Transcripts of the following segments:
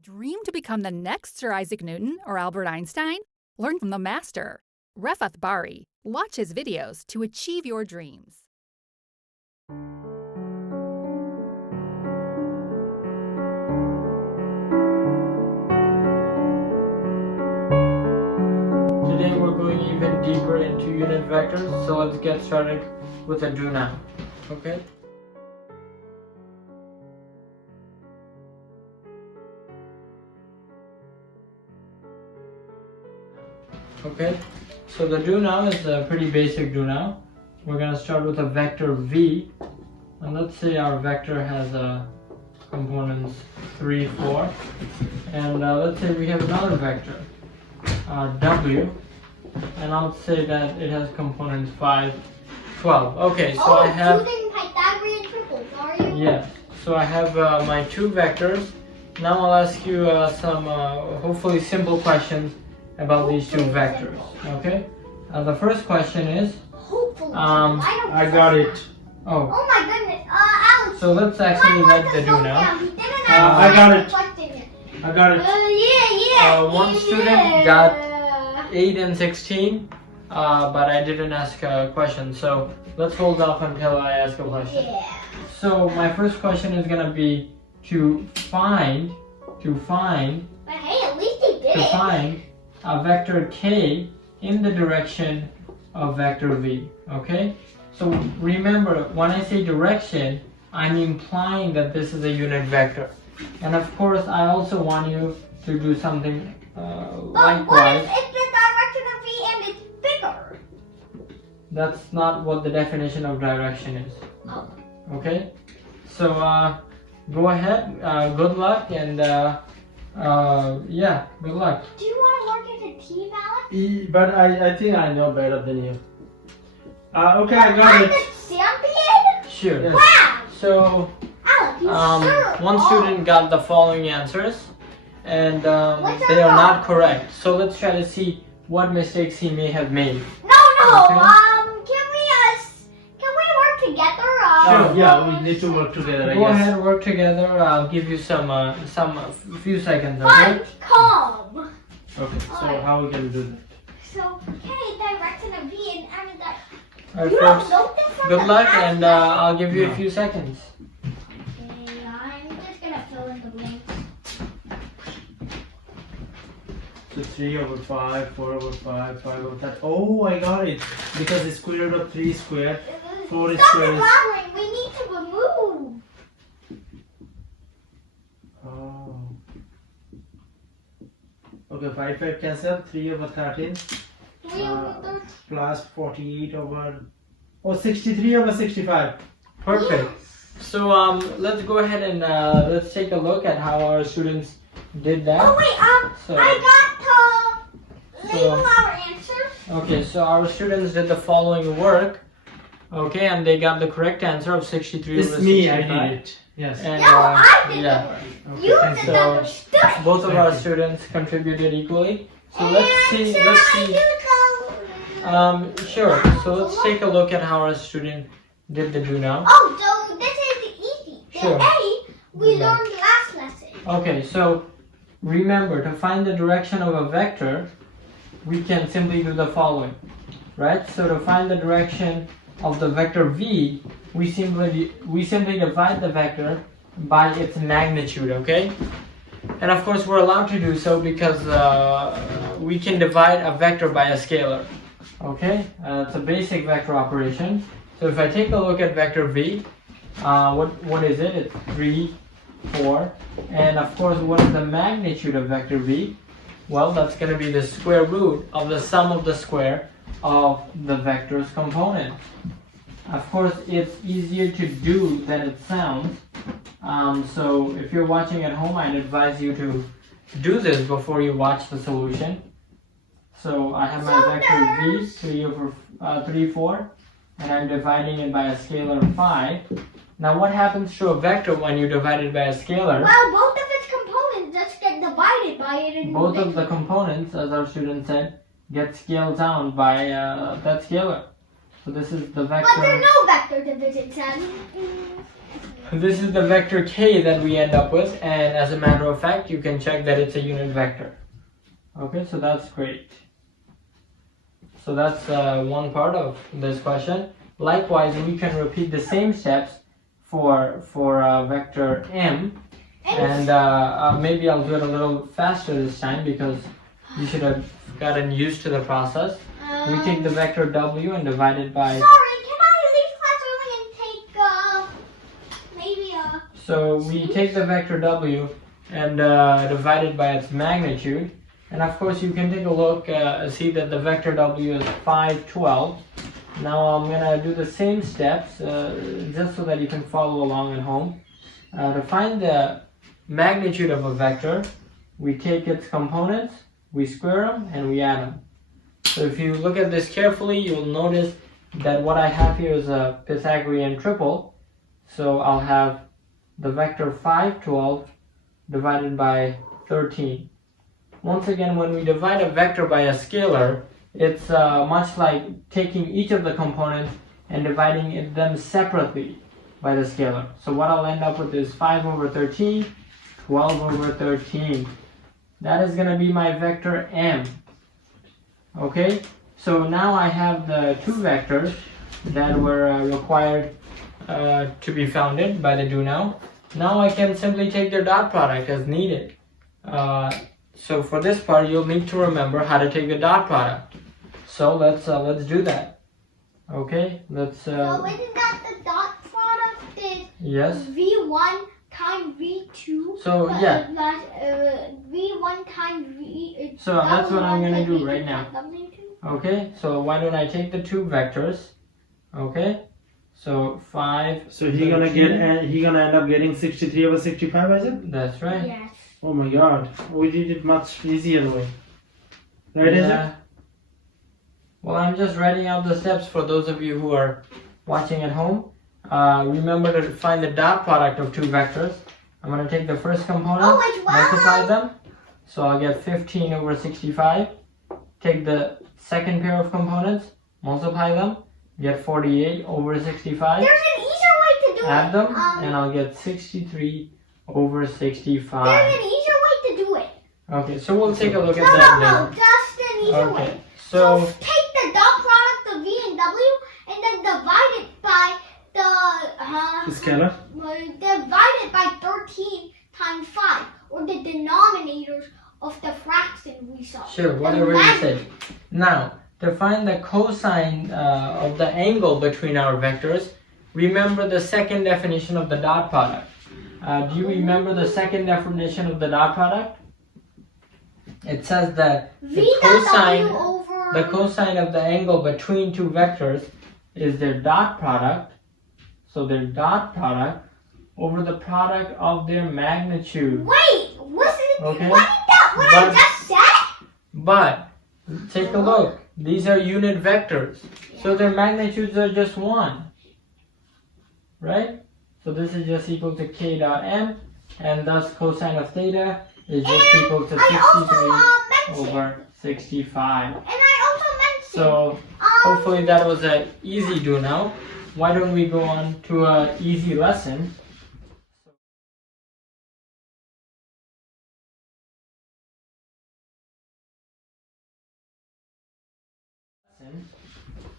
Dream to become the next Sir Isaac Newton or Albert Einstein? Learn from the master. Refat Bari. Watch his videos to achieve your dreams. Today we're going even deeper into unit vectors, so let's get started with a do now. Okay? Okay, so the do now is a pretty basic do now. We're going to start with a vector v, and let's say our vector has components 3, 4, and let's say we have another vector w, and I'll say that it has components 5, 12. Okay, so I have choosing Pythagorean triples, are you? yes. So I have my two vectors. Now I'll ask you some hopefully simple questions about these two vectors. Okay. The first question is. Hopefully. I got it. Oh. Oh my goodness. Alex. So let's actually write the do now. I got it. I got it. One student got 8 and 16, but I didn't ask a question. So let's hold off until I ask a question. Yeah. So my first question is gonna be to find. But hey, at least he did To it. find a vector k in the direction of vector v. Okay, so remember, when I say direction, I'm implying that this is a unit vector, and of course I also want you to do something But what likewise. if it's the direction of V and it's bigger? That's not what the definition of direction is. Oh. Okay, so go ahead, good luck, and yeah, good luck. Do you want to work as a team, Alex? But I think I know better than you. Okay, I got I'm it. the champion? Sure. Yes. Wow. So Alex, you sure one are. student got the following answers, and What's they are wrong? not correct. So let's try to see what mistakes he may have made. No. Okay. Can we work together? Sure. Yeah, we need to work together, I Go guess. ahead, work together. I'll give you some few seconds. Okay. Fun, calm. Okay, so how we can do that? So, okay, direction of V and everything. All right, You don't folks. know this from Good the luck, past and yet? I'll give you a No. few seconds. Okay, I'm just gonna fill in the blanks. So 3/5, 4/5, 5/5. Oh, I got it. Because the square root of 3 squared. 4 Stop squared. elaborating. We need to remove. Oh. Okay, 5 cancel. 3/13. 3/13. Plus 63/65. Perfect. So let's go ahead and let's take a look at how our students did that. Oh wait, So- I got to label So- our answers. Okay, so our students did the following work. Okay, and they got the correct answer of 63 It's over me, 65. I did it. Yes. And, No, I did yeah. the work. Okay, You thank just you. So, understood. Both of Thank our you. students contributed equally. So And let's see. Sure. So let's So take a look at how our student did the do now. Oh, so this is easy. The Sure. A we Yeah. learned last lesson. Okay, so remember, to find the direction of a vector, we can simply do the following, right? So to find the direction of the vector v, we simply divide the vector by its magnitude, okay? And of course, we're allowed to do so because we can divide a vector by a scalar, okay? It's a basic vector operation. So if I take a look at vector v, what is it? It's 3, 4, and of course, what is the magnitude of vector v? Well, that's going to be the square root of the sum of the square of the vector's component. Of course, it's easier to do than it sounds. So if you're watching at home, I'd advise you to do this before you watch the solution. So I have my So vector v, there's- 3, 4, and I'm dividing it by a scalar of 5. Now what happens to a vector when you divide it by a scalar? Well, both of its components just get divided by it. And Both of the components, as our student said, get scaled down by that scalar. So this is the But vector. there's no vector division, Sam. This is the vector k that we end up with, and as a matter of fact, you can check that it's a unit vector. Okay, so that's great. So that's one part of this question. Likewise, we can repeat the same steps for vector m, and maybe I'll do it a little faster this time because you should have gotten used to the process. We take the vector w and divide it by. Sorry, can I leave class early and take maybe a? So we take the vector w and divide it by its magnitude, and of course you can take a look, see that the vector w is 5, 12. Now I'm gonna do the same steps just so that you can follow along at home. To find the magnitude of a vector, we take its components, we square them, and we add them. So if you look at this carefully, you'll notice that what I have here is a Pythagorean triple. So I'll have the vector 5, 12 divided by 13. Once again, when we divide a vector by a scalar, it's much like taking each of the components and dividing them separately by the scalar. So what I'll end up with is 5 over 13, 12 over 13. That is going to be my vector m. Okay, so now I have the two vectors that were required to be founded by the do now. Now I can simply take their dot product as needed. So for this part, you'll need to remember how to take the dot product. So let's do that. Okay, let's. So isn't that the dot product is Yes. V1 times V2? So yeah. V1 times V. So that's what I'm gonna do right now. W2? Okay, so why don't I take the two vectors? Okay, so 5. So he gonna end up getting 63 over 65, is it? That's right. Yes. Oh my god, we did it much easier way. Right, is it? Well, I'm just writing out the steps for those of you who are watching at home. Remember to find the dot product of two vectors. I'm going to take the first component, multiply them. So I'll get 15 over 65. Take the second pair of components, multiply them, get 48 over 65. There's an easier way to do it. Add them, and I'll get 63 over 65. There's an easier way to do it. Okay, so we'll take a look at that No, later. just an easier way. Okay, so Take the dot product of V and W and then divide it by the Scalar? divide it by 13 times 5, or the denominators of the fraction we saw. sure, whatever you say. Now, to find the cosine of the angle between our vectors, remember the second definition of the dot product. Do you remember the second definition of the dot product? It says that the cosine of the angle between two vectors is their dot product. So their dot product over the product of their magnitude. Wait, wasn't Okay. wasn't that what I But- just said? But take a look. These are unit vectors. So their magnitudes are just 1. Right? So this is just equal to k dot m, and thus cosine of theta is just equal to 63 over 65. And I also mentioned. So hopefully that was an easy do now. Why don't we go on to an easy lesson?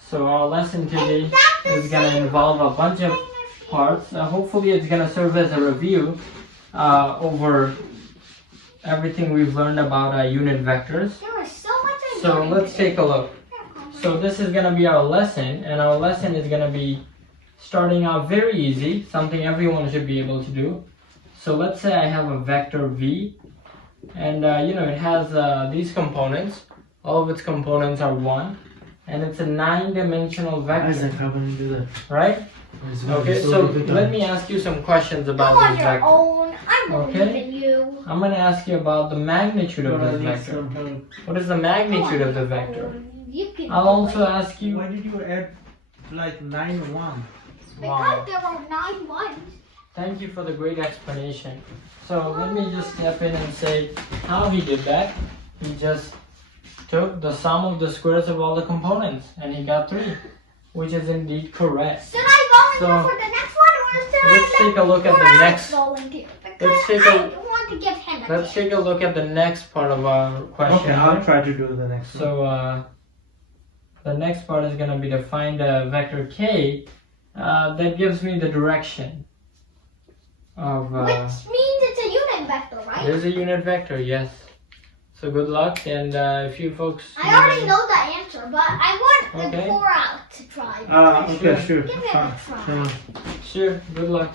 So our lesson today is going to involve a bunch of parts. Hopefully it's going to serve as a review over everything we've learned about unit vectors. There was so much I So learned let's today. take a look. So this is going to be our lesson, and our lesson is going to be starting out very easy, something everyone should be able to do. So let's say I have a vector v, and it has these components. All of its components are 1, and it's a 9-dimensional vector, Isaac, how can you do that? right? It's gonna be Okay, so difficult. let me ask you some questions Go about on this your vector. own. I'm Okay. believing you. I'm going to ask you about the magnitude of this vector. What is the magnitude of the vector? You can I'll do also it. ask you. Why did you add like 9 1? Because there are 9 ones. Thank you for the great explanation. So let me just step in and say how he did that. He just took the sum of the squares of all the components and he got 3. which is indeed correct. Should I volunteer So, for the next one, or should let's take a look at the next. Volunteer? Because Let's take a- I want to give him a Let's tip. take a look at the next part of our question. Okay, I'll try to do the next one. So the next part is going to be to find a vector k that gives me the direction of. Which means it's a unit vector, right? It is a unit vector, yes. So good luck, and if you folks. I already know the answer, but I want Okay. the 4 out to try. Okay, sure. Give it a try. Sure, good luck.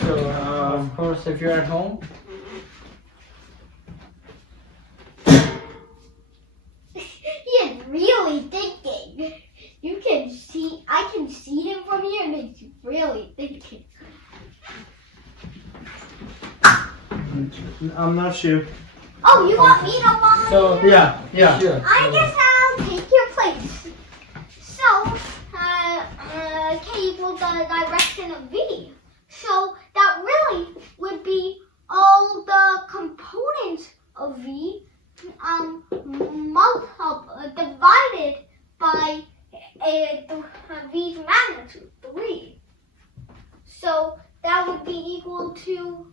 So of course, if you're at home. He is really thinking. You can see, I can see him from here, and he's really thinking. I'm not sure. Oh, you want me to volunteer? So Yeah. Sure. I guess I'll take your place. So, K equals the direction of V. So that really would be all the components of V divided by V's magnitude, 3. So that would be equal to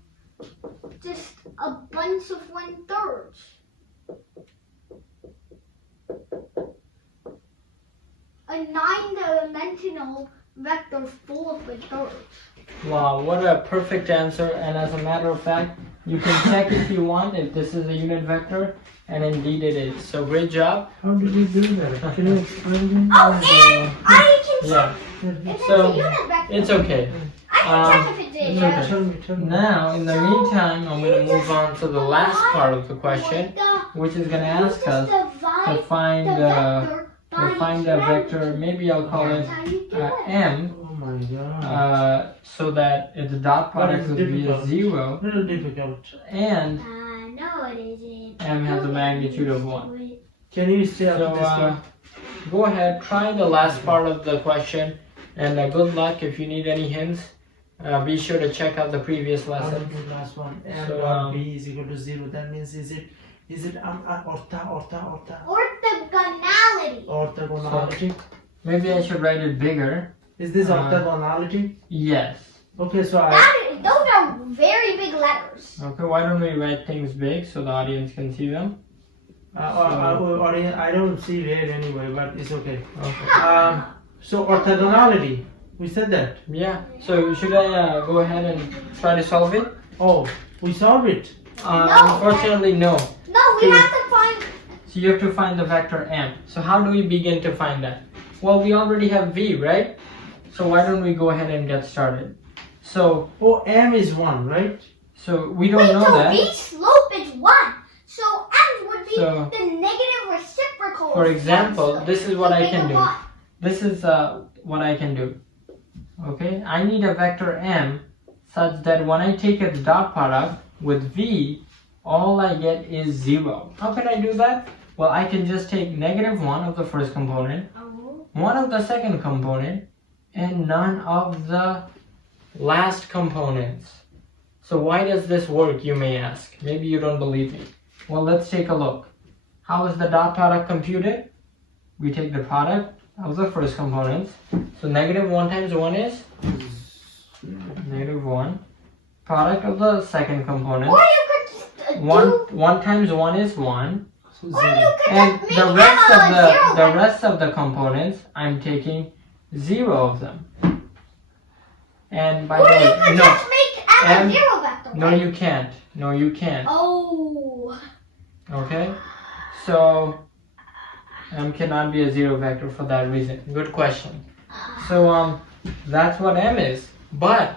just a bunch of 1/3. A 9-dimensional vector full of 1/3. Wow, what a perfect answer! And as a matter of fact, you can check if you want if this is a unit vector, and indeed it is. So great job. How did you do that? Can you explain? Oh, and I can check Yeah, if it's So, a unit vector. it's okay. I can check if it is. okay. Tell me. Now, in the meantime, I'm going to move on to the last part of the question, which is going to ask us to find a vector. Maybe I'll call it m, Oh my god. so that its dot product would be a 0, Little difficult. and No, it isn't. m has a magnitude of 1. Can you stay up So to this one? go ahead, try the last part of the question, and good luck. If you need any hints, be sure to check out the previous I'll lesson. do the last one. M So, dot B is equal to 0. That means is it orthogonality? Orthogonality. Maybe I should write it bigger. Is this Uh, orthogonality? Yes. Okay, so Those are very big letters. Okay, why don't we write things big so the audience can see them? I don't see red anyway, but it's okay. Okay. So orthogonality, we said that. Yeah. So should I go ahead and try to solve it? Oh, we solved it. No. Unfortunately, no. No, we have to find. So you have to find the vector m. So how do we begin to find that? Well, we already have v, right? So why don't we go ahead and get started? So Oh, m is 1, right? we don't know so that. V slope is 1. So M would be So, the negative reciprocal. For of example, 1 this is slope. what I Make can a do. lot. This is what I can do. Okay, I need a vector m such that when I take its dot product with v, all I get is 0. How can I do that? Well, I can just take -1 of the first component, Oh. 1 of the second component, and none of the last components. So why does this work, you may ask? Maybe you don't believe me. Well, let's take a look. How is the dot product computed? We take the product of the first components. So -1 times 1 is? -1. Product of the second component. Or you could just, 1 times 1 is 1. So Or 0. you could And just make the M rest a of zero the vector. rest of the components, I'm taking 0 of them. And by the Or you way, could no, just make M M- a zero vector. no, right? you can't. No, you can't. Oh. Okay, so m cannot be a 0 vector for that reason. Good question. So that's what m is. But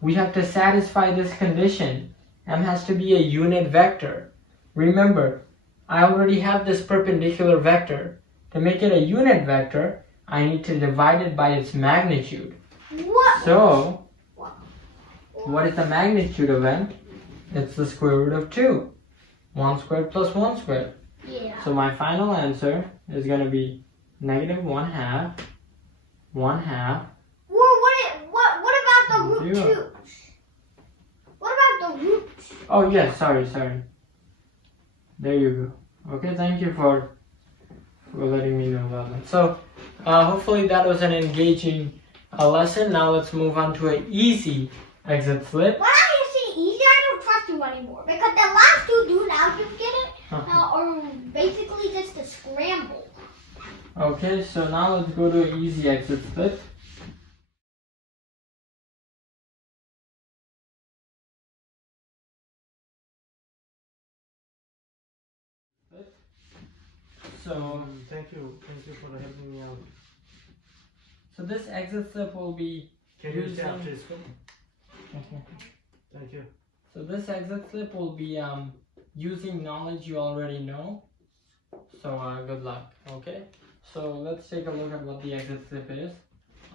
we have to satisfy this condition. M has to be a unit vector. Remember, I already have this perpendicular vector. To make it a unit vector, I need to divide it by its magnitude. What? So, what is the magnitude of m? It's the square root of 2. 1 squared plus 1 squared. Yeah. So my final answer is going to be -1/2. 1/2. What about the root Zero. 2's? What about the roots? Oh yes, sorry. There you go. Okay, thank you for letting me know about that. So Hopefully that was an engaging lesson. Now let's move on to an easy exit flip. When I say easy, I don't trust you anymore because the last two do now just get it, or basically just a scramble. Okay, so now let's go to an easy exit flip. So Thank you for helping me out. So this exit flip will be Can you using. say after school? Thank you. So this exit flip will be using knowledge you already know. So good luck. Okay. So let's take a look at what the exit flip is.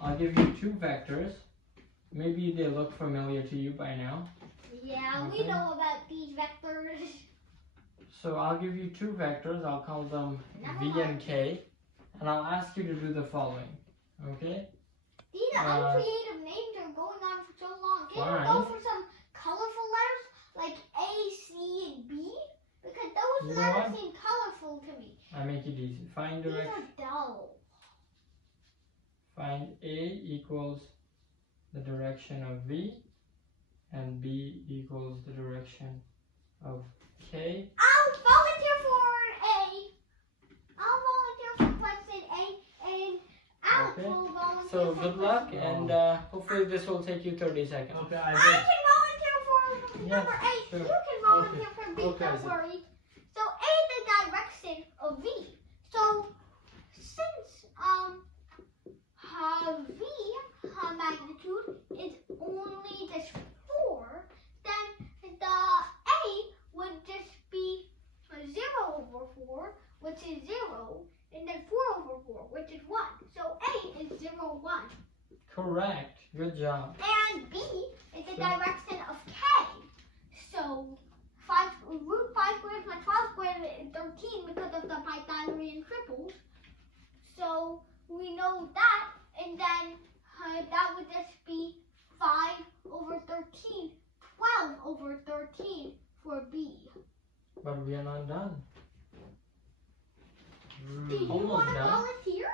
I'll give you two vectors. Maybe they look familiar to you by now. Yeah, Okay. we know about these vectors. So I'll give you two vectors. I'll call them V and K, and I'll ask you to do the following. Okay. These uncreative names are going on for so long. Can you fine. go for some colorful letters like A, C, and B? Because those You know letters what? seem colorful to me. I make it easy. Find These direction. are dull. Find A equals the direction of V, and B equals the direction of K. I'll volunteer for A. I'll volunteer for question A, and Alex Okay. will volunteer So for good luck, question B. and hopefully this will take you 30 seconds. Okay, I I can volunteer for Yes, number 8. sure. You can volunteer for B, Okay, don't Isaac. worry. So A is the direction of V. So since V magnitude is only just 4, then the A would just be 0 over 4, which is 0, and then 4 over 4, which is 1. So A is 0, 1. Correct. Good job. And B is the direction of K. So root 5 squared plus 12 squared is 13 because of the Pythagorean triples. So we know that, and then that would just be 5 over 13, 12 over 13 for B. But we are not done. Do you Almost want to done. volunteer?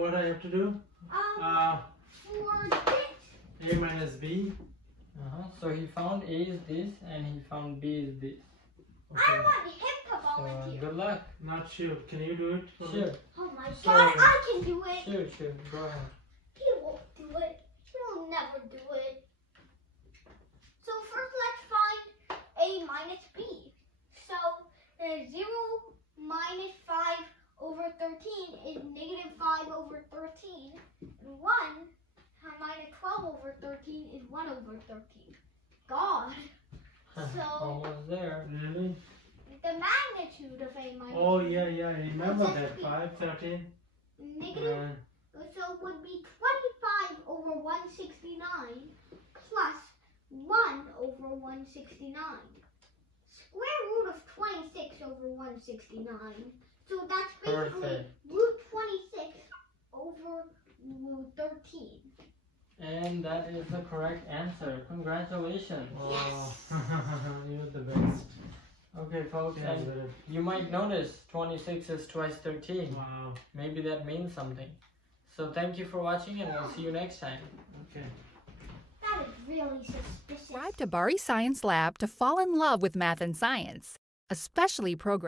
What I have to do? For this? A minus B. So he found A is this, and he found B is this. I want him to So volunteer. good luck. Not sure. Can you do it? for me? Sure. Oh my So- god, I can do it. Sure. Go ahead. He won't do it. He'll never do it. So first let's find A minus B. So 0 minus 5 over 13 is negative 5 over 13. And 1 minus 12 over 13 is 1 over 13. God. So Almost there. Really? the magnitude of A minus Oh B yeah. I remember Just that. be- 5, 13. negative so it would be 25 over 169 plus 1 over 169. Square root of 26 over 169. So that's basically Perfect. root 26 over root 13. And that is the correct answer. Congratulations. Oh, you're the best. Okay, folks, Yeah, and better. you might notice 26 is twice 13. Wow. Maybe that means something. So thank you for watching, and we'll see you next time. Okay. That is really suspicious. Subscribe to Bari Science Lab to fall in love with math and science, especially programs